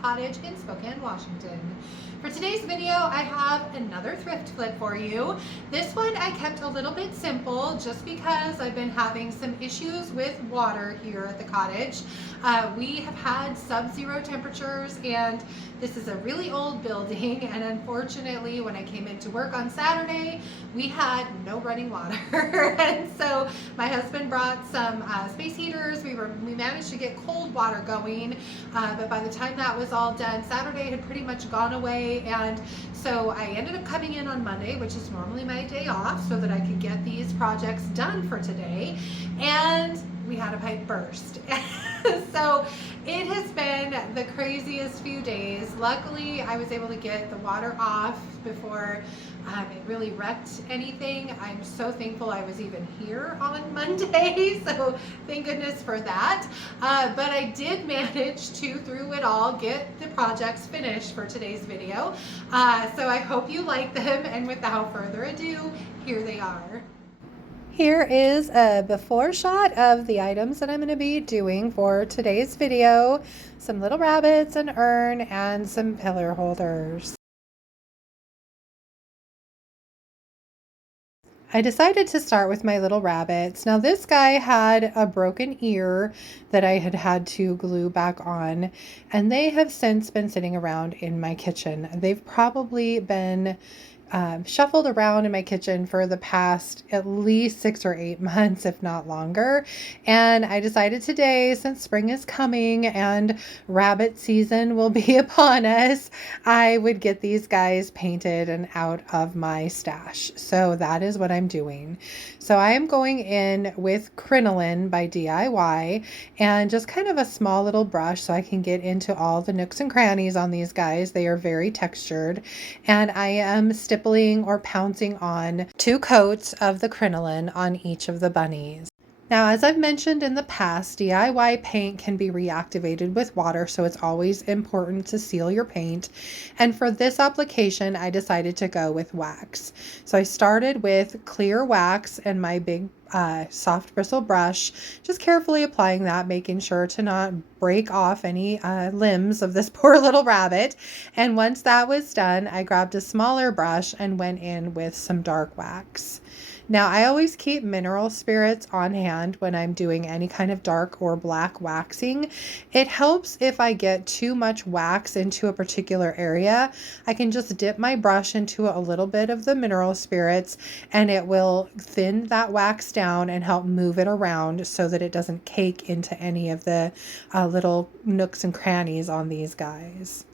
cottage in Spokane, Washington. For today's video, I have another thrift flip for you. This one I kept a little bit simple just because I've been having some issues with water here at the cottage. We have had sub-zero temperatures, and this is a really old building, and unfortunately when I came into work on Saturday, we had no running water. And so my husband brought some space heaters. We managed to get cold water going, but by the time that was all done, Saturday had pretty much gone away, and so I ended up coming in on Monday, which is normally my day off, so that I could get these projects done for today, and we had a pipe burst. So it has been the craziest few days. Luckily, I was able to get the water off before it really wrecked anything. I'm so thankful I was even here on Monday, so thank goodness for that. But I did manage to, through it all, get the projects finished for today's video. So I hope you like them, and without further ado, here they are. Here is a before shot of the items that I'm going to be doing for today's video. Some little rabbits, an urn, and some pillar holders. I decided to start with my little rabbits. Now this guy had a broken ear that I had to glue back on, and they have since been sitting around in my kitchen. They've probably been shuffled around in my kitchen for the past at least 6 or 8 months, if not longer. And I decided today, since spring is coming and rabbit season will be upon us, I would get these guys painted and out of my stash. So that is what I'm doing. So I am going in with Crinoline by DIY, and just kind of a small little brush so I can get into all the nooks and crannies on these guys. They are very textured, and I am stippling or pouncing on 2 coats of the Crinoline on each of the bunnies. Now, as I've mentioned in the past, DIY paint can be reactivated with water, so it's always important to seal your paint. And for this application, I decided to go with wax. So I started with clear wax and my big soft bristle brush, just carefully applying that, making sure to not break off any limbs of this poor little rabbit. And once that was done, I grabbed a smaller brush and went in with some dark wax. Now, I always keep mineral spirits on hand when I'm doing any kind of dark or black waxing. It helps if I get too much wax into a particular area. I can just dip my brush into a little bit of the mineral spirits, and it will thin that wax down and help move it around so that it doesn't cake into any of the little nooks and crannies on these guys.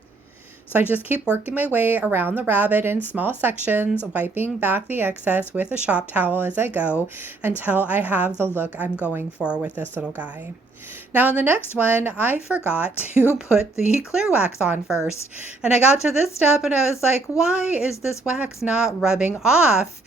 So I just keep working my way around the rabbit in small sections, wiping back the excess with a shop towel as I go until I have the look I'm going for with this little guy. Now in the next one, I forgot to put the clear wax on first. And I got to this step and I was like, why is this wax not rubbing off?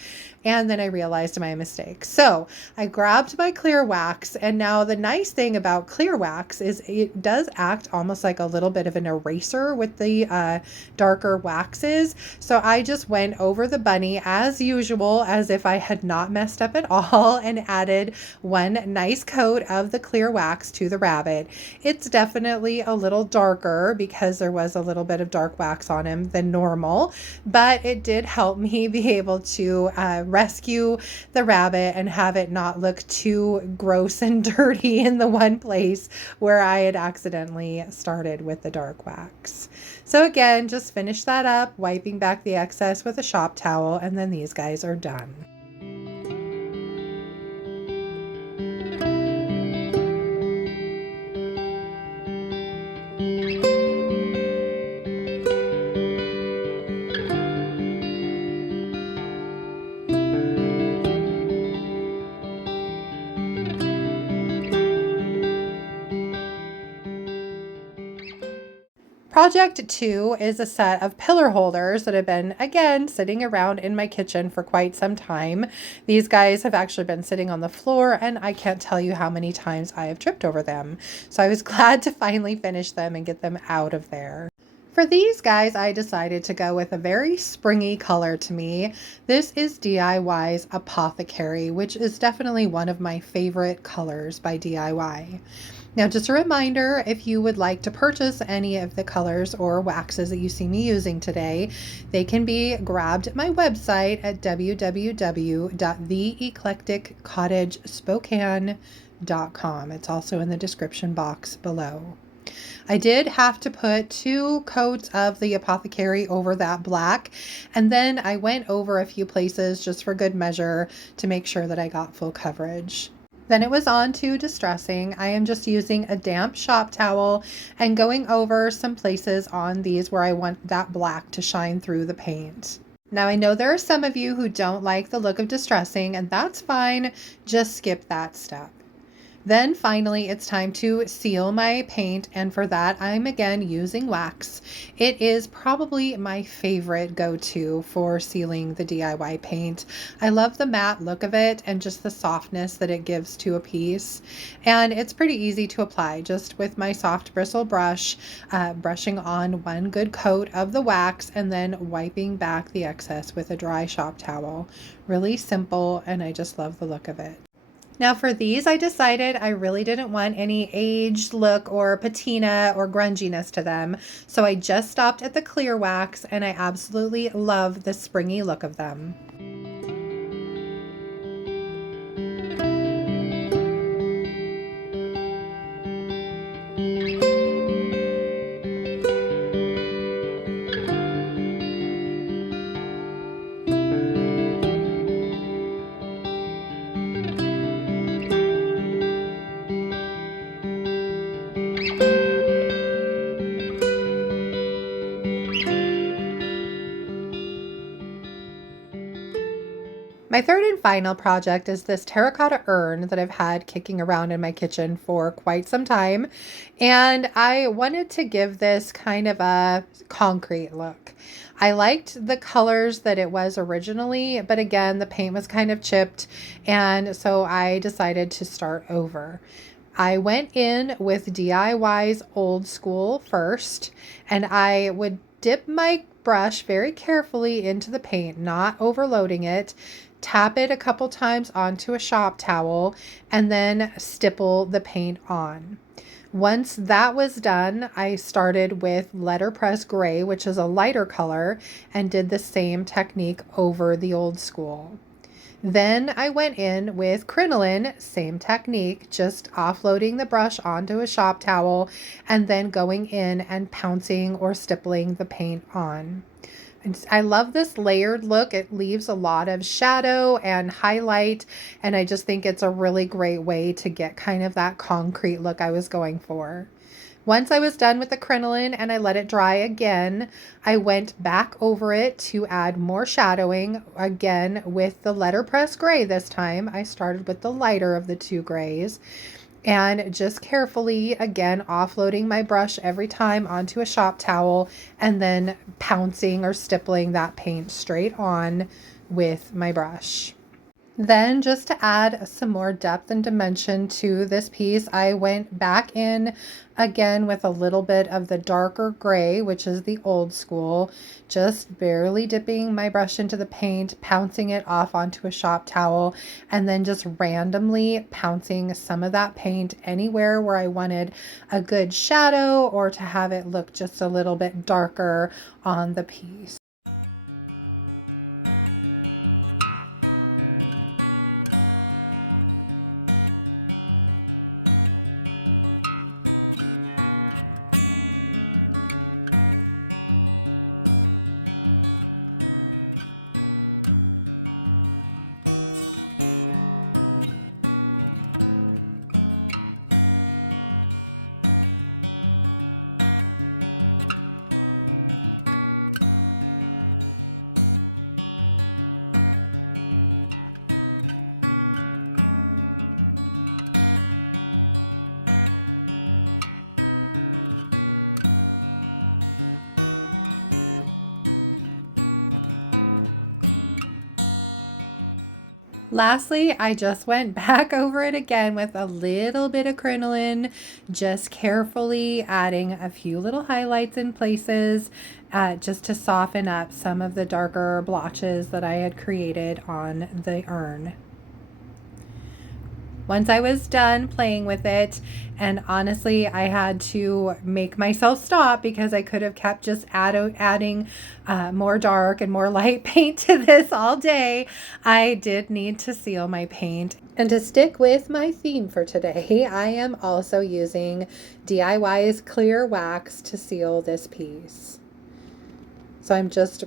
And then I realized my mistake. So I grabbed my clear wax, and now the nice thing about clear wax is it does act almost like a little bit of an eraser with the darker waxes. So I just went over the bunny as usual, as if I had not messed up at all, and added one nice coat of the clear wax to the rabbit. It's definitely a little darker because there was a little bit of dark wax on him than normal, but it did help me be able to rescue the rabbit and have it not look too gross and dirty in the one place where I had accidentally started with the dark wax. So again, just finish that up, wiping back the excess with a shop towel, and then these guys are done. Project 2 is a set of pillar holders that have been, again, sitting around in my kitchen for quite some time. These guys have actually been sitting on the floor, and I can't tell you how many times I have tripped over them. So I was glad to finally finish them and get them out of there. For these guys, I decided to go with a very springy color to me. This is DIY's Apothecary, which is definitely one of my favorite colors by DIY. Now, just a reminder, if you would like to purchase any of the colors or waxes that you see me using today, they can be grabbed at my website at www.theeclecticcottagespokane.com. It's also in the description box below. I did have to put 2 coats of the Apothecary over that black, and then I went over a few places just for good measure to make sure that I got full coverage. Then it was on to distressing. I am just using a damp shop towel and going over some places on these where I want that black to shine through the paint. Now, I know there are some of you who don't like the look of distressing, and that's fine. Just skip that step. Then finally, it's time to seal my paint, and for that, I'm again using wax. It is probably my favorite go-to for sealing the DIY paint. I love the matte look of it and just the softness that it gives to a piece. And it's pretty easy to apply just with my soft bristle brush, brushing on 1 good coat of the wax and then wiping back the excess with a dry shop towel. Really simple, and I just love the look of it. Now for these, I decided I really didn't want any aged look or patina or grunginess to them. So I just stopped at the clear wax, and I absolutely love the springy look of them. My third and final project is this terracotta urn that I've had kicking around in my kitchen for quite some time. And I wanted to give this kind of a concrete look. I liked the colors that it was originally, but again, the paint was kind of chipped. And so I decided to start over. I went in with DIY's Old School first, and I would dip my brush very carefully into the paint, not overloading it, tap it a couple times onto a shop towel, and then stipple the paint on. Once that was done, I started with Letterpress Grey, which is a lighter color, and did the same technique over the Old School. Then I went in with Crinoline, same technique, just offloading the brush onto a shop towel and then going in and pouncing or stippling the paint on. And I love this layered look. It leaves a lot of shadow and highlight, and I just think it's a really great way to get kind of that concrete look I was going for. Once I was done with the crinoline and I let it dry again, I went back over it to add more shadowing, again with the Letterpress Grey this time. I started with the lighter of the 2 grays. And just carefully, again, offloading my brush every time onto a shop towel and then pouncing or stippling that paint straight on with my brush. Then, just to add some more depth and dimension to this piece, I went back in again with a little bit of the darker gray, which is the Old School, just barely dipping my brush into the paint, pouncing it off onto a shop towel, and then just randomly pouncing some of that paint anywhere where I wanted a good shadow or to have it look just a little bit darker on the piece. Lastly, I just went back over it again with a little bit of crinoline, just carefully adding a few little highlights in places, just to soften up some of the darker blotches that I had created on the urn. Once I was done playing with it, and honestly, I had to make myself stop because I could have kept just adding more dark and more light paint to this all day. I did need to seal my paint. And to stick with my theme for today, I am also using DIY's clear wax to seal this piece. So I'm just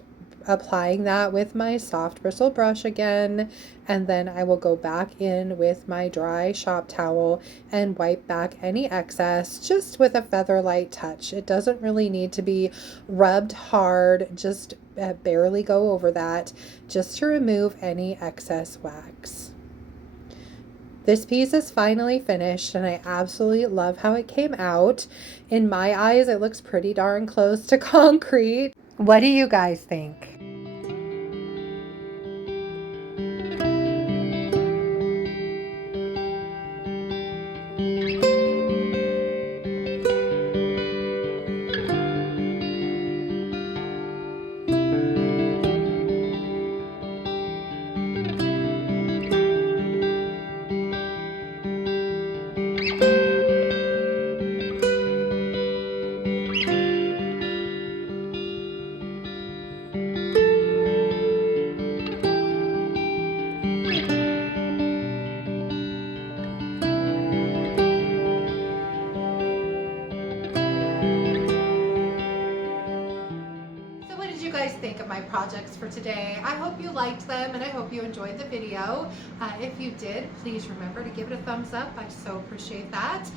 applying that with my soft bristle brush again, and then I will go back in with my dry shop towel and wipe back any excess just with a feather light touch. It doesn't really need to be rubbed hard, just barely go over that, just to remove any excess wax. This piece is finally finished and I absolutely love how it came out. In my eyes, it looks pretty darn close to concrete. What do you guys think? Think of my projects for today. I hope you liked them and I hope you enjoyed the video. If you did, please remember to give it a thumbs up. I so appreciate that.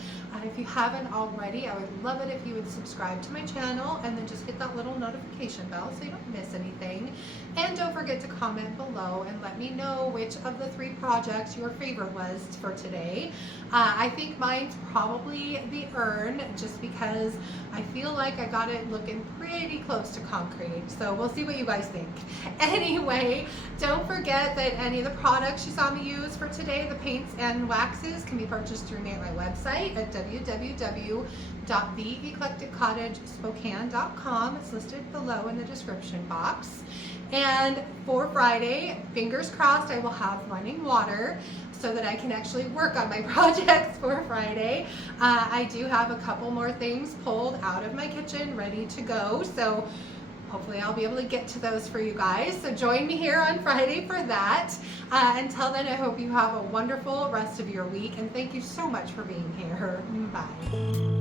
If you haven't already, I would love it if you would subscribe to my channel and then just hit that little notification bell so you don't miss anything. And don't forget to comment below and let me know which of the 3 projects your favorite was for today. I think mine's probably the urn, just because I feel like I got it looking pretty close to concrete. So we'll see what you guys think. Anyway, don't forget that any of the products you saw me use for today, the paints and waxes, can be purchased through me at my website at www.theeclecticcottagespokane.com. It's listed below in the description box. And for Friday, fingers crossed, I will have running water so that I can actually work on my projects for Friday. I do have a couple more things pulled out of my kitchen ready to go, so hopefully I'll be able to get to those for you guys. So join me here on Friday for that. Until then, I hope you have a wonderful rest of your week, and thank you so much for being here. Bye.